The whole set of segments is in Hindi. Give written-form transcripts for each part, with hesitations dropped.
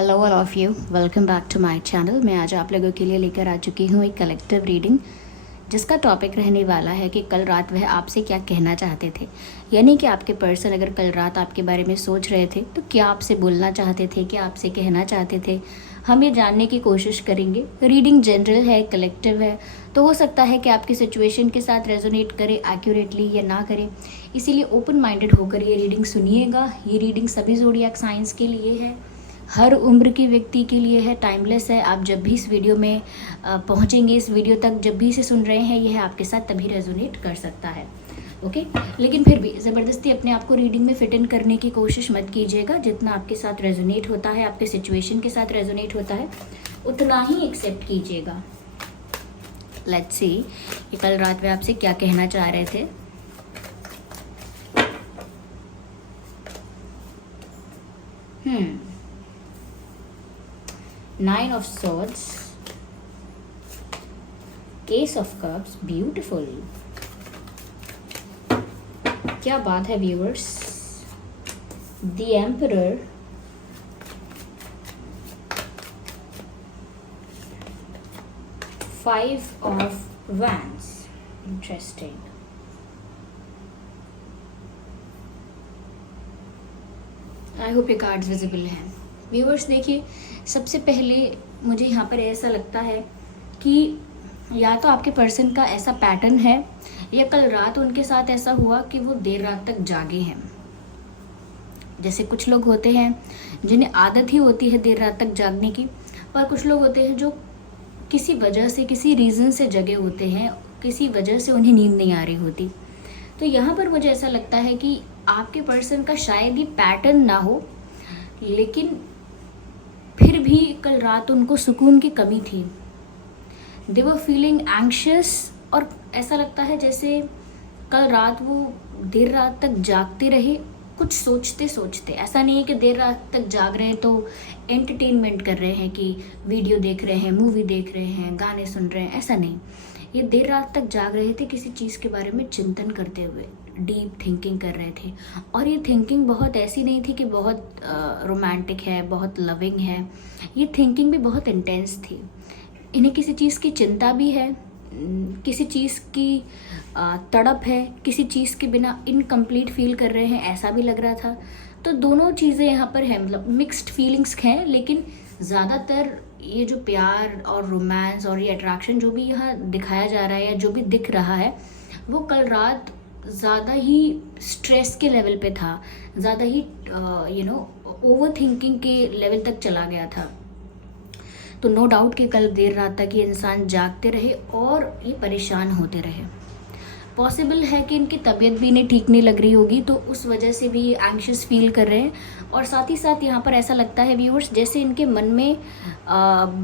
Hello all of you, welcome back to my channel. मैं आज आप लोगों के लिए लेकर आ चुकी हूँ एक कलेक्टिव रीडिंग, जिसका टॉपिक रहने वाला है कि कल रात वह आपसे क्या कहना चाहते थे। यानी कि आपके पर्सन अगर कल रात आपके बारे में सोच रहे थे तो क्या आपसे बोलना चाहते थे, क्या आपसे कहना चाहते थे, हम ये जानने की कोशिश करेंगे। रीडिंग जनरल है, कलेक्टिव है, तो हो सकता है कि आपकी सिचुएशन के साथ रेजोनेट करे एक्यूरेटली या ना करे। इसीलिए ओपन माइंडेड होकर ये रीडिंग सुनिएगा। ये रीडिंग सभी ज़ोडिएक साइंस के लिए है, हर उम्र की व्यक्ति के लिए है, टाइमलेस है। आप जब भी इस वीडियो में पहुंचेंगे, इस वीडियो तक जब भी इसे सुन रहे हैं, यह आपके साथ तभी रेजोनेट कर सकता है। ओके, लेकिन फिर भी ज़बरदस्ती अपने आप को रीडिंग में फिट इन करने की कोशिश मत कीजिएगा। जितना आपके साथ रेजोनेट होता है, आपके सिचुएशन के साथ रेजोनेट होता है, उतना ही एक्सेप्ट कीजिएगा। लेट्स सी कि कल रात वे आपसे क्या कहना चाह रहे थे। Nine of Swords, Ace of Cups, beautiful. क्या बात है viewers. The Emperor, Five of Wands, interesting. I hope ये कार्ड्स विजिबल हैं व्यूअर्स। देखिए, सबसे पहले मुझे यहाँ पर ऐसा लगता है कि या तो आपके पर्सन का ऐसा पैटर्न है या कल रात उनके साथ ऐसा हुआ कि वो देर रात तक जागे हैं। जैसे कुछ लोग होते हैं जिन्हें आदत ही होती है देर रात तक जागने की, और कुछ लोग होते हैं जो किसी वजह से, किसी रीज़न से जगे होते हैं, किसी वजह से उन्हें नींद नहीं आ रही होती। तो यहाँ पर मुझे ऐसा लगता है कि आपके पर्सन का शायद ही पैटर्न ना हो, लेकिन फिर भी कल रात उनको सुकून की कमी थी। दे वर फीलिंग एंग्शियस, और ऐसा लगता है जैसे कल रात वो देर रात तक जागते रहे कुछ सोचते सोचते। ऐसा नहीं है कि देर रात तक जाग रहे हैं तो एंटरटेनमेंट कर रहे हैं, कि वीडियो देख रहे हैं, मूवी देख रहे हैं, गाने सुन रहे हैं, ऐसा नहीं। ये देर रात तक जाग रहे थे किसी चीज़ के बारे में चिंतन करते हुए, डीप थिंकिंग कर रहे थे। और ये थिंकिंग बहुत ऐसी नहीं थी कि बहुत रोमांटिक है, बहुत लविंग है। ये थिंकिंग भी बहुत इंटेंस थी। इन्हें किसी चीज़ की चिंता भी है, किसी चीज़ की तड़प है, किसी चीज़ के बिना इनकम्प्लीट फील कर रहे हैं, ऐसा भी लग रहा था। तो दोनों चीज़ें यहाँ पर हैं, मतलब मिक्स्ड फीलिंग्स हैं। लेकिन ज़्यादातर ये जो प्यार और रोमांस और ये अट्रैक्शन जो भी यहाँ दिखाया जा रहा है या जो भी दिख रहा है, वो कल रात ज़्यादा ही स्ट्रेस के लेवल पे था, ज़्यादा ही ओवर थिंकिंग के लेवल तक चला गया था। तो नो डाउट कि कल देर रात तक ये इंसान जागते रहे और ये परेशान होते रहे। पॉसिबल है कि इनकी तबीयत भी इन्हें ठीक नहीं लग रही होगी, तो उस वजह से भी ये एंग्शियस फील कर रहे हैं। और साथ ही साथ यहाँ पर ऐसा लगता है व्यूअर्स, जैसे इनके मन में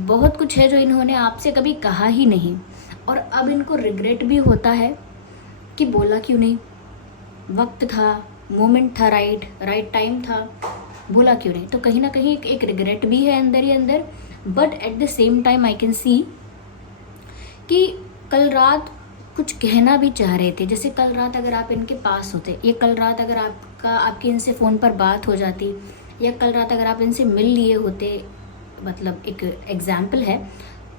बहुत कुछ है जो इन्होंने आपसे कभी कहा ही नहीं, और अब इनको रिग्रेट भी होता है कि बोला क्यों नहीं। वक्त था, मोमेंट था, राइट टाइम था, बोला क्यों नहीं। तो कहीं ना कहीं एक रिग्रेट भी है अंदर ही अंदर। But at the same time I can see कि कल रात कुछ कहना भी चाह रहे थे। जैसे कल रात अगर आप इनके पास होते, या कल रात अगर आपकी इनसे फ़ोन पर बात हो जाती, या कल रात अगर आप इनसे मिल लिए होते, मतलब एक एग्जाम्पल है,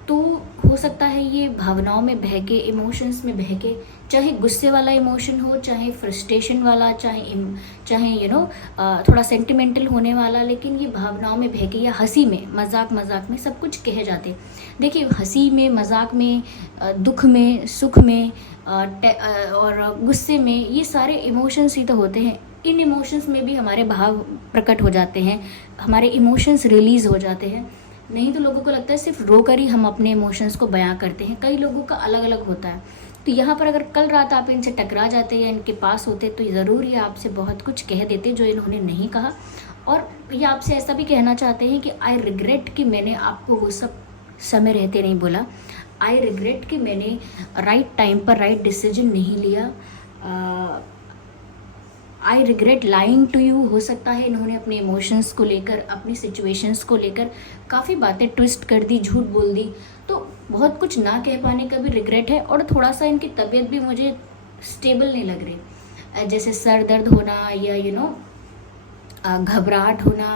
तो हो सकता है ये भावनाओं में बह के, इमोशंस में बह के, चाहे गुस्से वाला इमोशन हो, चाहे फ्रस्ट्रेशन वाला, चाहे थोड़ा सेंटिमेंटल होने वाला, लेकिन ये भावनाओं में बह के या हंसी में, मजाक में सब कुछ कहे जाते। देखिए, हंसी में, मजाक में, दुख में, सुख में और गुस्से में, ये सारे इमोशंस ही तो होते हैं। इन इमोशंस में भी हमारे भाव प्रकट हो जाते हैं, हमारे इमोशंस रिलीज़ हो जाते हैं। नहीं तो लोगों को लगता है सिर्फ रो कर ही हम अपने इमोशंस को बयां करते हैं। कई लोगों का अलग अलग होता है। तो यहाँ पर अगर कल रात आप इनसे टकरा जाते या इनके पास होते, तो ज़रूर ये आपसे बहुत कुछ कह देते जो इन्होंने नहीं कहा। और ये आपसे ऐसा भी कहना चाहते हैं कि आई रिग्रेट कि मैंने आपको वो सब समय रहते नहीं बोला। आई रिग्रेट कि मैंने राइट टाइम पर राइट डिसीजन नहीं लिया। I regret lying to you. हो सकता है इन्होंने अपने इमोशंस को लेकर, अपनी सिचुएशंस को लेकर काफ़ी बातें ट्विस्ट कर दी, झूठ बोल दी। तो बहुत कुछ ना कह पाने का भी रिग्रेट है। और थोड़ा सा इनकी तबीयत भी मुझे स्टेबल नहीं लग रही। जैसे सर दर्द होना या घबराहट होना,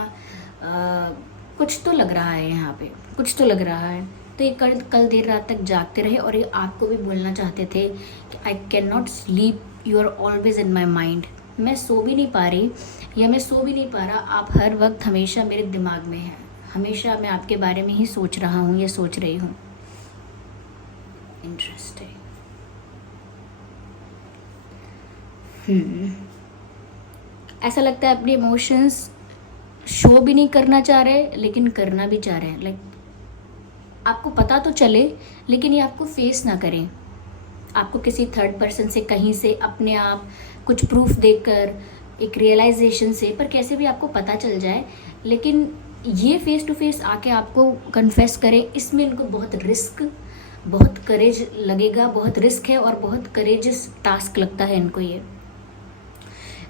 कुछ तो लग रहा है यहाँ पे, कुछ तो लग रहा है। तो ये कल देर रात तक जागते रहे और ये आपको भी बोलना चाहते थे कि I can not sleep, you are always in my mind. मैं सो भी नहीं पा रही या मैं सो भी नहीं पा रहा, आप हर वक्त हमेशा मेरे दिमाग में हैं, हमेशा मैं आपके बारे में ही सोच रहा हूँ या सोच रही हूँ। इंटरेस्टिंग। ऐसा लगता है अपने इमोशंस शो भी नहीं करना चाह रहे लेकिन करना भी चाह रहे हैं। लाइक आपको पता तो चले लेकिन ये आपको फेस ना करें, आपको किसी थर्ड पर्सन से, कहीं से, अपने आप कुछ प्रूफ देकर, एक रियलाइजेशन से, पर कैसे भी आपको पता चल जाए, लेकिन ये फेस टू फेस आके आपको कन्फेस करें, इसमें इनको बहुत रिस्क, बहुत करेज लगेगा, बहुत रिस्क है और बहुत करेजियस टास्क लगता है इनको ये।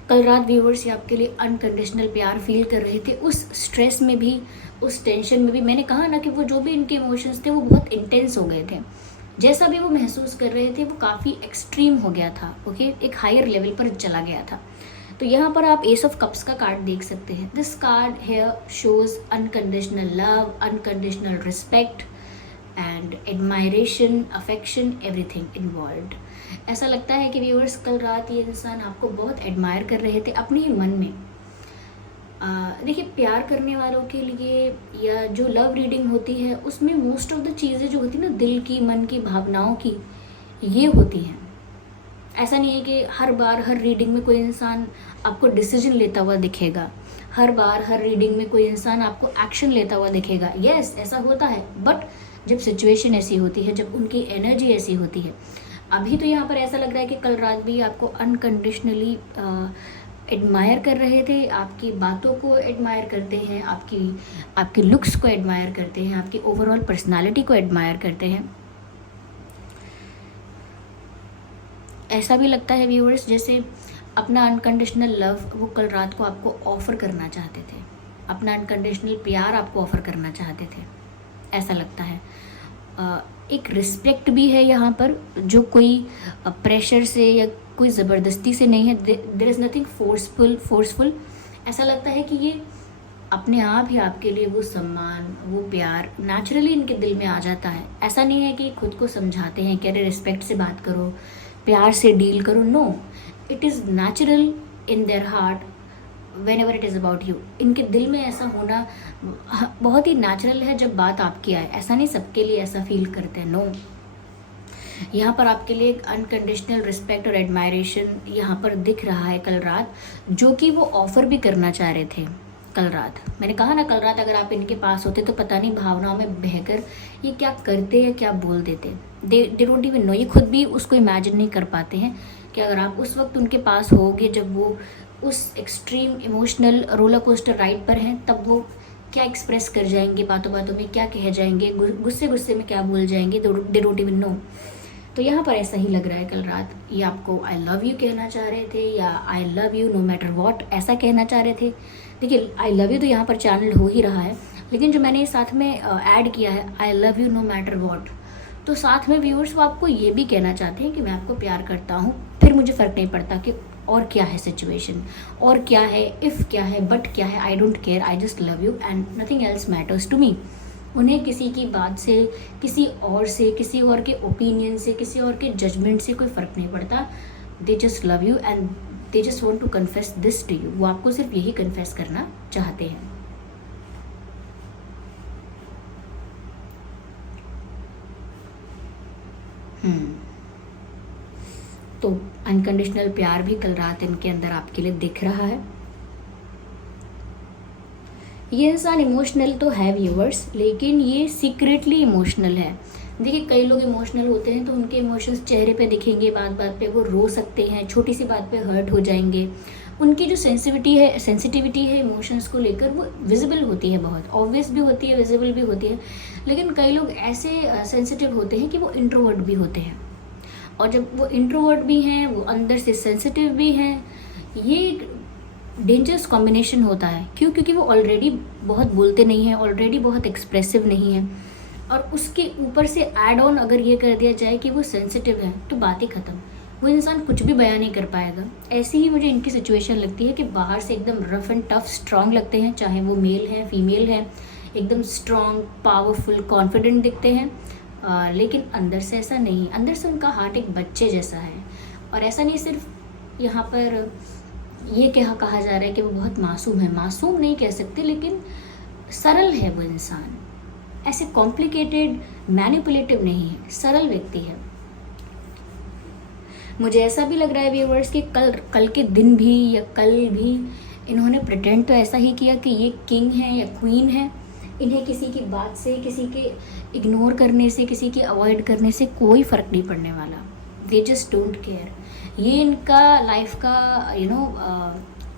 कल रात व्यूवर्स ये आपके लिए अनकंडीशनल प्यार फील कर रहे थे, उस स्ट्रेस में भी, उस टेंशन में भी। मैंने कहा ना कि वो जो भी इनके इमोशंस थे वो बहुत इंटेंस हो गए थे, जैसा भी वो महसूस कर रहे थे वो काफ़ी एक्सट्रीम हो गया था, ओके, एक हायर लेवल पर चला गया था। तो यहाँ पर आप एस ऑफ कप्स का कार्ड देख सकते हैं। This card here shows unconditional love, unconditional respect and admiration, affection, everything involved. ऐसा लगता है कि व्यूअर्स कल रात ये इंसान आपको बहुत एडमायर कर रहे थे अपने ही मन में। देखिए, प्यार करने वालों के लिए या जो लव रीडिंग होती है उसमें मोस्ट ऑफ द चीज़ें जो होती है ना, दिल की, मन की, भावनाओं की, ये होती हैं। ऐसा नहीं है कि हर बार हर रीडिंग में कोई इंसान आपको डिसीजन लेता हुआ दिखेगा, हर बार हर रीडिंग में कोई इंसान आपको एक्शन लेता हुआ दिखेगा। यस, ऐसा होता है, बट जब सिचुएशन ऐसी होती है, जब उनकी एनर्जी ऐसी होती है। अभी तो यहाँ पर ऐसा लग रहा है कि कल रात भी आपको अनकंडीशनली एडमायर कर रहे थे, आपकी बातों को एडमायर करते हैं, आपकी लुक्स को एडमायर करते हैं, आपकी ओवरऑल पर्सनालिटी को एडमायर करते हैं। ऐसा भी लगता है व्यूअर्स जैसे अपना अनकंडीशनल लव वो कल रात को आपको ऑफ़र करना चाहते थे, अपना अनकंडीशनल प्यार आपको ऑफ़र करना चाहते थे, ऐसा लगता है। एक रिस्पेक्ट भी है यहाँ पर, जो कोई प्रेशर से या कोई ज़बरदस्ती से नहीं है। There is nothing forceful. ऐसा लगता है कि ये अपने आप ही आपके लिए वो सम्मान, वो प्यार नेचुरली इनके दिल में आ जाता है। ऐसा नहीं है कि खुद को समझाते हैं कि अरे रिस्पेक्ट से बात करो, प्यार से डील करो। No, it is natural in their heart whenever it is about you. इनके दिल में ऐसा होना बहुत ही नेचुरल है जब बात आपकी आए। ऐसा नहीं सबके लिए ऐसा फील करते हैं, नो। यहाँ पर आपके लिए एक अनकंडीशनल रिस्पेक्ट और एडमायरेशन यहाँ पर दिख रहा है कल रात, जो कि वो ऑफ़र भी करना चाह रहे थे कल रात। मैंने कहा ना, कल रात अगर आप इनके पास होते तो पता नहीं भावनाओं में बहकर ये क्या करते या क्या बोल देते। दे डोंट इवन नो, ये खुद भी उसको इमेजिन नहीं कर पाते हैं कि अगर आप उस वक्त उनके पास होगे जब वो उस extreme emotional roller coaster ride पर हैं, तब वो क्या एक्सप्रेस कर जाएंगे, बातों बातों में क्या कह जाएंगे, गुस्से में क्या बोल जाएंगे, दे डोंट इवन नो। तो यहाँ पर ऐसा ही लग रहा है कल रात ये आपको आई लव यू कहना चाह रहे थे, या I love you know matter what ऐसा कहना चाह रहे थे। देखिए, आई लव यू तो यहाँ पर चैनल हो ही रहा है, लेकिन जो मैंने साथ में ऐड किया है I love you know matter what, तो साथ में व्यूअर्स वो आपको ये भी कहना चाहते हैं कि मैं आपको प्यार करता हूँ, फिर मुझे फ़र्क नहीं पड़ता कि और क्या है सिचुएशन, और क्या है, इफ़ क्या है, बट क्या है, I don't care, I just love you and nothing else matters to me. उन्हें किसी की बात से, किसी और के ओपिनियन से, किसी और के जजमेंट से कोई फ़र्क नहीं पड़ता। They just love you and they just want to confess this to you. वो आपको सिर्फ यही कन्फेस करना चाहते हैं। तो अनकंडीशनल प्यार भी कल रात इनके अंदर आपके लिए दिख रहा है। ये इंसान इमोशनल तो है व्यूअर्स, लेकिन ये सीक्रेटली इमोशनल है। देखिए, कई लोग इमोशनल होते हैं तो उनके इमोशंस चेहरे पे दिखेंगे, बात बात पे वो रो सकते हैं, छोटी सी बात पे हर्ट हो जाएंगे। उनकी जो सेंसिटिविटी है इमोशंस को लेकर वो विजिबल होती है, बहुत ऑब्वियस भी होती है, विजिबल भी होती है। लेकिन कई लोग ऐसे सेंसिटिव होते हैं कि वो इंट्रोवर्ट भी होते हैं, और जब वो इंट्रोवर्ट भी हैं वो अंदर से सेंसिटिव भी हैं। ये डेंजरस कॉम्बिनेशन होता है। क्यों? क्योंकि वो ऑलरेडी बहुत बोलते नहीं हैं, ऑलरेडी बहुत एक्सप्रेसिव नहीं है, और उसके ऊपर से ऐड ऑन अगर ये कर दिया जाए कि वो सेंसिटिव है तो बात ही ख़त्म। वो इंसान कुछ भी बयान नहीं कर पाएगा। ऐसी ही मुझे इनकी सिचुएशन लगती है कि बाहर से एकदम रफ एंड टफ स्ट्रांग लगते हैं, चाहे वो मेल हैं, फीमेल हैं, एकदम स्ट्रॉन्ग, पावरफुल, कॉन्फिडेंट दिखते हैं, लेकिन अंदर से ऐसा नहीं। अंदर से उनका हार्ट एक बच्चे जैसा है। और ऐसा नहीं सिर्फ यहाँ पर ये क्या कहा जा रहा है कि वो बहुत मासूम है, मासूम नहीं कह सकते, लेकिन सरल है वो इंसान, ऐसे कॉम्प्लिकेटेड मैनिपुलेटिव नहीं है, सरल व्यक्ति है। मुझे ऐसा भी लग रहा है व्यूअर्स कि कल के दिन भी या कल भी इन्होंने प्रिटेंड तो ऐसा ही किया कि ये किंग है या क्वीन है, इन्हें किसी की बात से, किसी के इग्नोर करने से, किसी के अवॉइड करने से कोई फ़र्क नहीं पड़ने वाला। They just don't care. ये इनका लाइफ का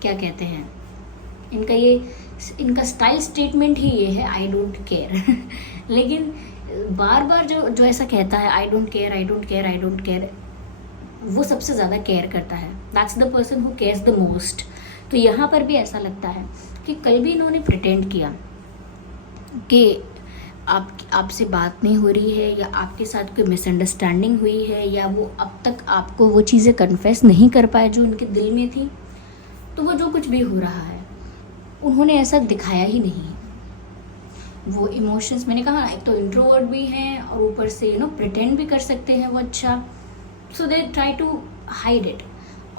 क्या कहते हैं, इनका स्टाइल स्टेटमेंट ही ये है, आई डोंट केयर। लेकिन बार बार जो ऐसा कहता है I don't care, I don't care, I don't care, वो सबसे ज़्यादा केयर करता है। That's the person who cares the most. तो यहाँ पर भी ऐसा लगता है कि कल भी इन्होंने प्रिटेंड किया कि आपसे बात नहीं हो रही है, या आपके साथ कोई मिसअंडरस्टैंडिंग हुई है, या वो अब तक आपको वो चीज़ें कन्फेस नहीं कर पाए जो उनके दिल में थी। तो वो जो कुछ भी हो रहा है उन्होंने ऐसा दिखाया ही नहीं। वो इमोशंस, मैंने कहा एक तो इंट्रोवर्ट भी हैं और ऊपर से प्रिटेंड भी कर सकते हैं वो अच्छा, so they try to hide it.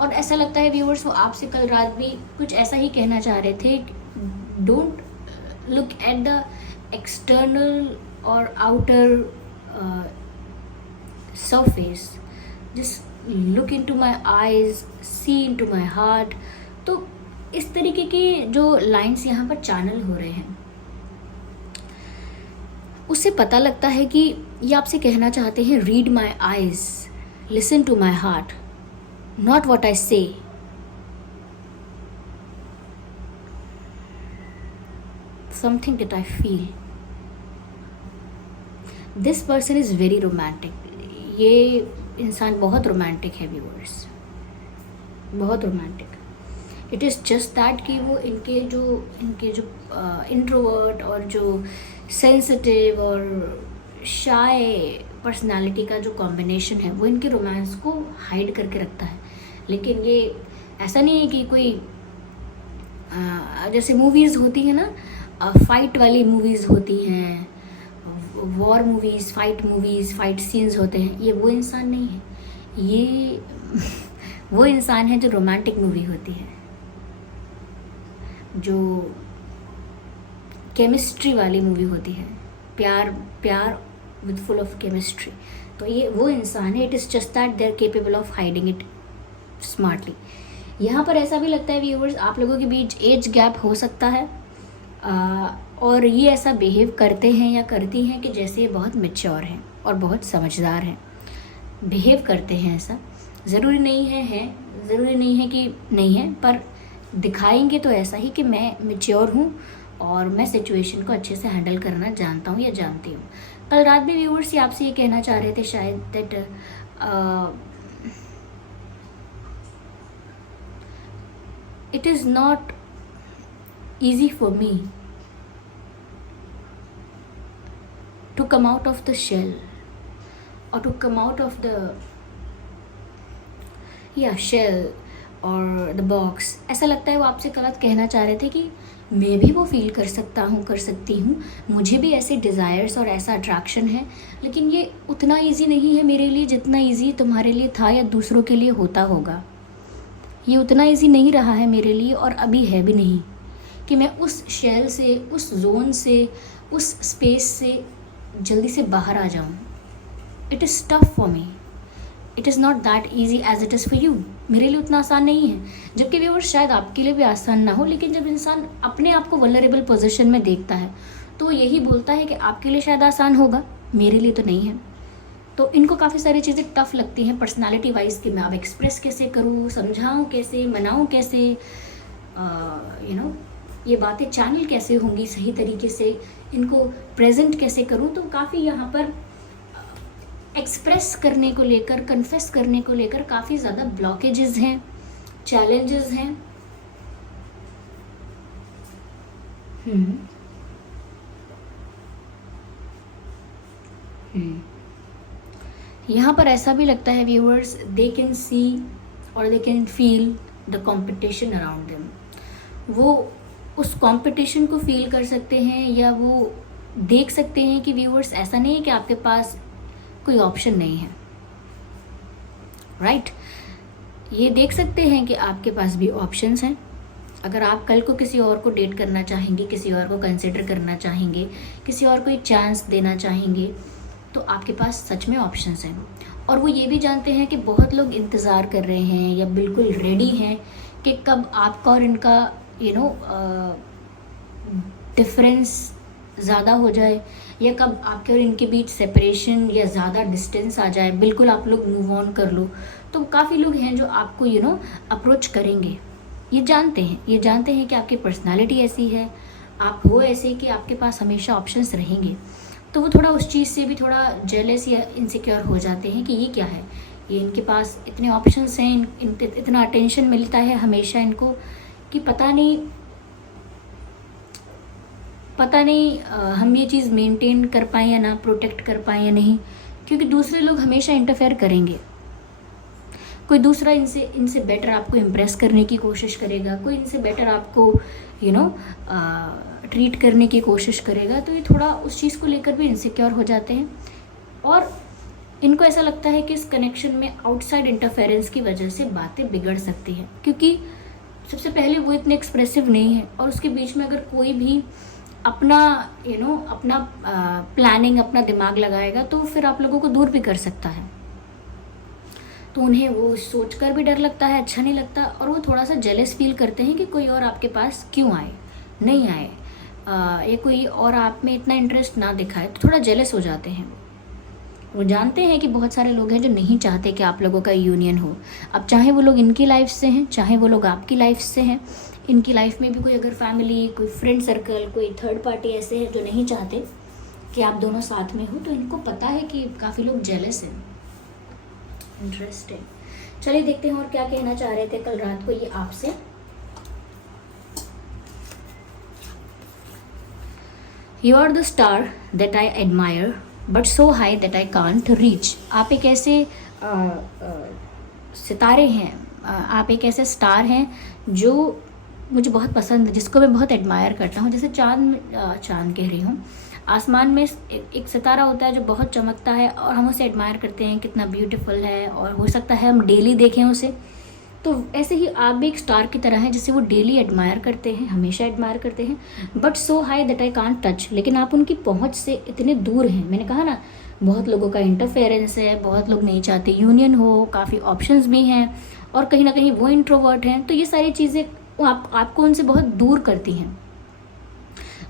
और ऐसा लगता है व्यूअर्स वो आपसे कल रात भी कुछ ऐसा ही कहना चाह रहे थे, don't look at the external और outer surface, just look into my eyes, see into my heart. तो इस तरीके के जो लाइंस यहाँ पर चैनल हो रहे हैं, उससे पता लगता है कि ये आपसे कहना चाहते हैं read my eyes, listen to my heart, not what I say. Something that I feel. This person is very romantic. ये इंसान बहुत रोमांटिक है व्यूअर्स, बहुत romantic. It is just that कि वो इनके जो इंट्रोवर्ट और जो सेंसिटिव और शाय पर्सनालिटी का जो कॉम्बिनेशन है वो इनके रोमांस को हाइड करके रखता है। लेकिन ये ऐसा नहीं है कि कोई जैसे मूवीज़ होती है ना, फाइट वाली मूवीज़ होती हैं, वॉर मूवीज़, फाइट सीन्स होते हैं, ये वो इंसान नहीं है। ये वो इंसान है जो रोमांटिक मूवी होती है, जो केमिस्ट्री वाली मूवी होती है, प्यार विद फुल ऑफ केमिस्ट्री। तो ये वो इंसान है। It is just that they are capable of hiding it smartly. यहाँ पर ऐसा भी लगता है व्यूअर्स आप लोगों के बीच एज गैप हो सकता है, और ये ऐसा बिहेव करते हैं या करती हैं कि जैसे ये बहुत मैच्योर हैं और बहुत समझदार हैं, बिहेव करते हैं ऐसा। ज़रूरी नहीं है ज़रूरी नहीं है कि नहीं है, पर दिखाएंगे तो ऐसा ही कि मैं मैच्योर हूँ और मैं सिचुएशन को अच्छे से हैंडल करना जानता हूँ या जानती हूँ। कल रात भी व्यूअर्स ये आपसे ये कहना चाह रहे थे शायद that it is not easy for me to come out of the shell और to come out of the shell और द बॉक्स। ऐसा लगता है वो आपसे गलत कहना चाह रहे थे कि मैं भी वो फील कर सकती हूँ, मुझे भी ऐसे डिज़ायर्स और ऐसा अट्रैक्शन है, लेकिन ये उतना इजी नहीं है मेरे लिए जितना इजी तुम्हारे लिए था या दूसरों के लिए होता होगा। ये उतना इजी नहीं रहा है मेरे लिए और अभी है भी नहीं कि मैं उस शेल से, उस जोन से, उस स्पेस से जल्दी से बाहर आ जाऊँ। It is tough for me, it is not that easy as it is for you. मेरे लिए उतना आसान नहीं है, जबकि व्यूअर्स शायद आपके लिए भी आसान ना हो। लेकिन जब इंसान अपने आप को वल्नरेबल पोजीशन में देखता है तो यही बोलता है कि आपके लिए शायद आसान होगा, मेरे लिए तो नहीं है। तो इनको काफ़ी सारी चीज़ें टफ लगती हैं पर्सनालिटी वाइज कि मैं अब एक्सप्रेस कैसे करूँ, समझाऊँ कैसे, मनाऊँ कैसे, ये बातें चैनल कैसे होंगी सही तरीके से, इनको प्रेजेंट कैसे करूँ। तो काफ़ी यहाँ पर एक्सप्रेस करने को लेकर, कन्फेस करने को लेकर काफ़ी ज़्यादा ब्लॉकेजेस हैं, चैलेंजेस हैं। यहाँ पर ऐसा भी लगता है व्यूअर्स दे कैन सी और they can feel the competition around them. वो उस कंपटीशन को फील कर सकते हैं, या वो देख सकते हैं कि व्यूअर्स ऐसा नहीं है कि आपके पास कोई ऑप्शन नहीं है, राइट? ये देख सकते हैं कि आपके पास भी ऑप्शंस हैं। अगर आप कल को किसी और को डेट करना चाहेंगे, किसी और को कंसिडर करना चाहेंगे, किसी और को एक चांस देना चाहेंगे, तो आपके पास सच में ऑप्शंस हैं। और वो ये भी जानते हैं कि बहुत लोग इंतज़ार कर रहे हैं या बिल्कुल रेडी हैं कि कब आपका और इनका डिफरेंस ज़्यादा हो जाए, या कब आपके और इनके बीच सेपरेशन या ज़्यादा डिस्टेंस आ जाए, बिल्कुल आप लोग मूव ऑन कर लो। तो काफ़ी लोग हैं जो आपको अप्रोच करेंगे। ये जानते हैं कि आपकी पर्सनालिटी ऐसी है, आप हो ऐसे कि आपके पास हमेशा ऑप्शंस रहेंगे। तो वो थोड़ा उस चीज़ से भी थोड़ा जेलस या इनसिक्योर हो जाते हैं कि ये क्या है, ये इनके पास इतने ऑप्शंस हैं, इतना अटेंशन मिलता है हमेशा इनको, कि पता नहीं हम ये चीज़ मेंटेन कर पाएँ या ना, प्रोटेक्ट कर पाएँ या नहीं, क्योंकि दूसरे लोग हमेशा इंटरफेयर करेंगे। कोई दूसरा इनसे बेटर आपको इम्प्रेस करने की कोशिश करेगा, कोई इनसे बेटर आपको ट्रीट करने की कोशिश करेगा। तो ये थोड़ा उस चीज़ को लेकर भी इनसिक्योर हो जाते हैं, और इनको ऐसा लगता है कि इस कनेक्शन में आउटसाइड इंटरफेरेंस की वजह से बातें बिगड़ सकती हैं, क्योंकि सबसे पहले वो इतने एक्सप्रेसिव नहीं है, और उसके बीच में अगर कोई भी अपना अपना प्लानिंग, अपना दिमाग लगाएगा, तो फिर आप लोगों को दूर भी कर सकता है। तो उन्हें वो सोचकर भी डर लगता है, अच्छा नहीं लगता, और वो थोड़ा सा जेलस फील करते हैं कि कोई और आपके पास क्यों आए, नहीं आए, या कोई और आप में इतना इंटरेस्ट ना दिखाए, तो थोड़ा जेलस हो जाते हैं। वो जानते हैं कि बहुत सारे लोग हैं जो नहीं चाहते कि आप लोगों का यूनियन हो। अब चाहे वो लोग इनकी लाइफ से हैं, चाहे वो लोग आपकी लाइफ से हैं, इनकी लाइफ में भी कोई अगर फैमिली, कोई फ्रेंड सर्कल, कोई थर्ड पार्टी ऐसे हैं जो नहीं चाहते कि आप दोनों साथ में हो, तो इनको पता है कि काफ़ी लोग जेलस हैं। इंटरेस्टिंग। चलिए देखते हैं और क्या कहना चाह रहे थे कल रात को ये आपसे। You are the star that I admire but so high that I can't reach. आप एक ऐसे सितारे हैं, आप एक ऐसे स्टार हैं जो मुझे बहुत पसंद है, जिसको मैं बहुत एडमायर करता हूँ। जैसे चांद कह रही हूँ, आसमान में एक सितारा होता है जो बहुत चमकता है, और हम उसे एडमायर करते हैं, कितना ब्यूटीफुल है, और हो सकता है हम डेली देखें उसे। तो ऐसे ही आप भी एक स्टार की तरह हैं जिसे वो डेली एडमायर करते हैं, हमेशा एडमायर करते हैं, but so high that I can't touch. लेकिन आप उनकी पहुंच से इतने दूर हैं। मैंने कहा ना, बहुत लोगों का इंटरफेरेंस है, बहुत लोग नहीं चाहते यूनियन हो, काफ़ी ऑप्शंस भी हैं, और कहीं ना कहीं वो इंट्रोवर्ट हैं। तो ये सारी चीज़ें आपको उनसे बहुत दूर करती हैं।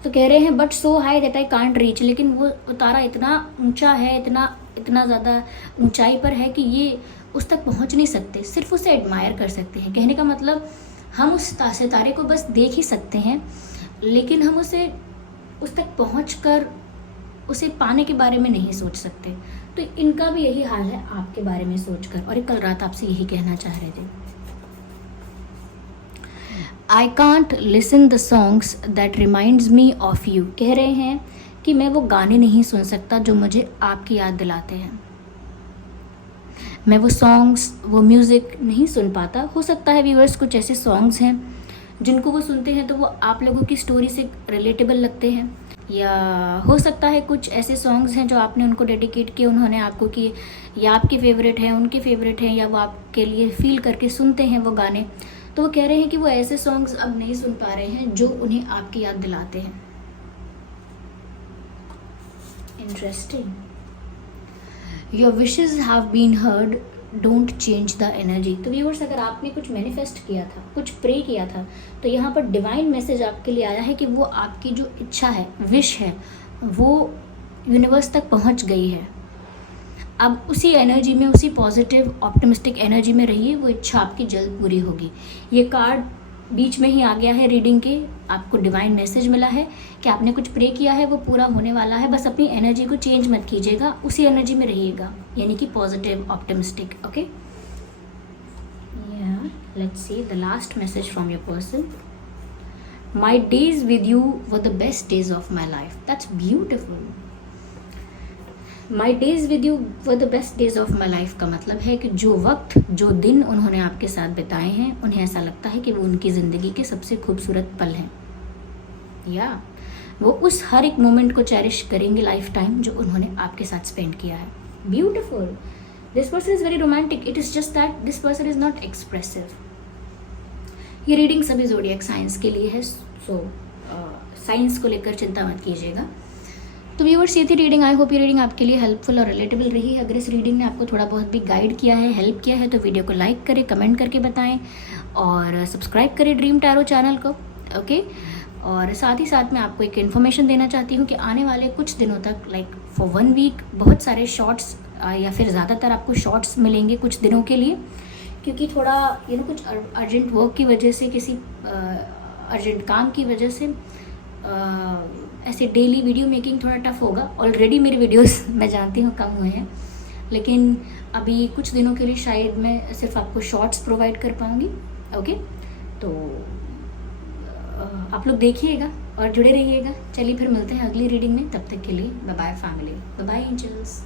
तो कह रहे हैं but so high that I can't reach, लेकिन वो तारा इतना ऊंचा है, इतना ज़्यादा ऊंचाई पर है कि ये उस तक पहुंच नहीं सकते, सिर्फ उसे एडमायर कर सकते हैं। कहने का मतलब हम उस सितारे को बस देख ही सकते हैं, लेकिन हम उसे उस तक पहुंचकर उसे पाने के बारे में नहीं सोच सकते। तो इनका भी यही हाल है आपके बारे में सोचकर, और कल रात आपसे यही कहना चाह रहे थे। I can't listen the songs that reminds me of you. कह रहे हैं कि मैं वो गाने नहीं सुन सकता जो मुझे आपकी याद दिलाते हैं। मैं वो सॉन्ग्स, वो म्यूज़िक नहीं सुन पाता। हो सकता है व्यूअर्स कुछ ऐसे सॉन्ग्स हैं जिनको वो सुनते हैं तो वो आप लोगों की स्टोरी से रिलेटेबल लगते हैं, या हो सकता है कुछ ऐसे सॉन्ग्स हैं जो आपने उनको डेडिकेट किए, उन्होंने आपको, कि या आपके फेवरेट हैं, उनके फेवरेट हैं, या वो आपके लिए फील करके सुनते हैं वो गाने। तो वो कह रहे हैं कि वो ऐसे सॉन्ग्स अब नहीं सुन पा रहे हैं जो उन्हें आपकी याद दिलाते हैं। Interesting. Your wishes have been heard, don't change the energy. तो व्यूअर्स, अगर आपने कुछ मैनिफेस्ट किया था, कुछ प्रे किया था, तो यहाँ पर डिवाइन मैसेज आपके लिए आया है कि वो आपकी जो इच्छा है, विश है, वो यूनिवर्स तक पहुँच गई है। अब उसी एनर्जी में, उसी पॉजिटिव ऑप्टिमिस्टिक एनर्जी में रहिए, वो इच्छा आपकी जल्द पूरी होगी। ये कार्ड बीच में ही आ गया है रीडिंग के, आपको डिवाइन मैसेज मिला है कि आपने कुछ प्रे किया है, वो पूरा होने वाला है। बस अपनी एनर्जी को चेंज मत कीजिएगा, उसी एनर्जी में रहिएगा, यानी कि positive optimistic. Okay, let's see the last message from your person. My days with you were the best days of my life. That's beautiful. My days with you were the best days of my life का मतलब है कि जो वक्त, जो दिन उन्होंने आपके साथ बिताए हैं, उन्हें ऐसा लगता है कि वो उनकी ज़िंदगी के सबसे खूबसूरत पल हैं। या वो उस हर एक मोमेंट को चेरिश करेंगे लाइफ टाइम जो उन्होंने आपके साथ स्पेंड किया है. Beautiful. This person is very romantic. It is just that this person is not expressive. ये रीडिंग सभी ज़ोडिएक साइंस के लिए है, सो साइंस को लेकर चिंता मत कीजिएगा. तो व्यूअर्स, ये थी रीडिंग. आई होप ये रीडिंग आपके लिए हेल्पफुल और रिलेटेबल रही है. अगर इस रीडिंग ने आपको थोड़ा बहुत भी गाइड किया है, हेल्प किया है, तो वीडियो को लाइक करें, कमेंट करके बताएं और सब्सक्राइब करें ड्रीम टैरो चैनल को. ओके. और साथ ही साथ मैं आपको एक इन्फॉर्मेशन देना चाहती हूँ कि आने वाले कुछ दिनों तक, लाइक फॉर 1 वीक, बहुत सारे शॉर्ट्स या फिर ज़्यादातर आपको शॉर्ट्स मिलेंगे कुछ दिनों के लिए, क्योंकि थोड़ा कुछ अर्जेंट वर्क की वजह से, किसी अर्जेंट काम की वजह से ऐसे डेली वीडियो मेकिंग थोड़ा टफ होगा. ऑलरेडी मेरे वीडियोस मैं जानती हूँ कम हुए हैं, लेकिन अभी कुछ दिनों के लिए शायद मैं सिर्फ आपको शॉर्ट्स प्रोवाइड कर पाऊँगी. ओके. तो आप लोग देखिएगा और जुड़े रहिएगा. चलिए फिर मिलते हैं अगली रीडिंग में. तब तक के लिए bye bye family, bye bye angels.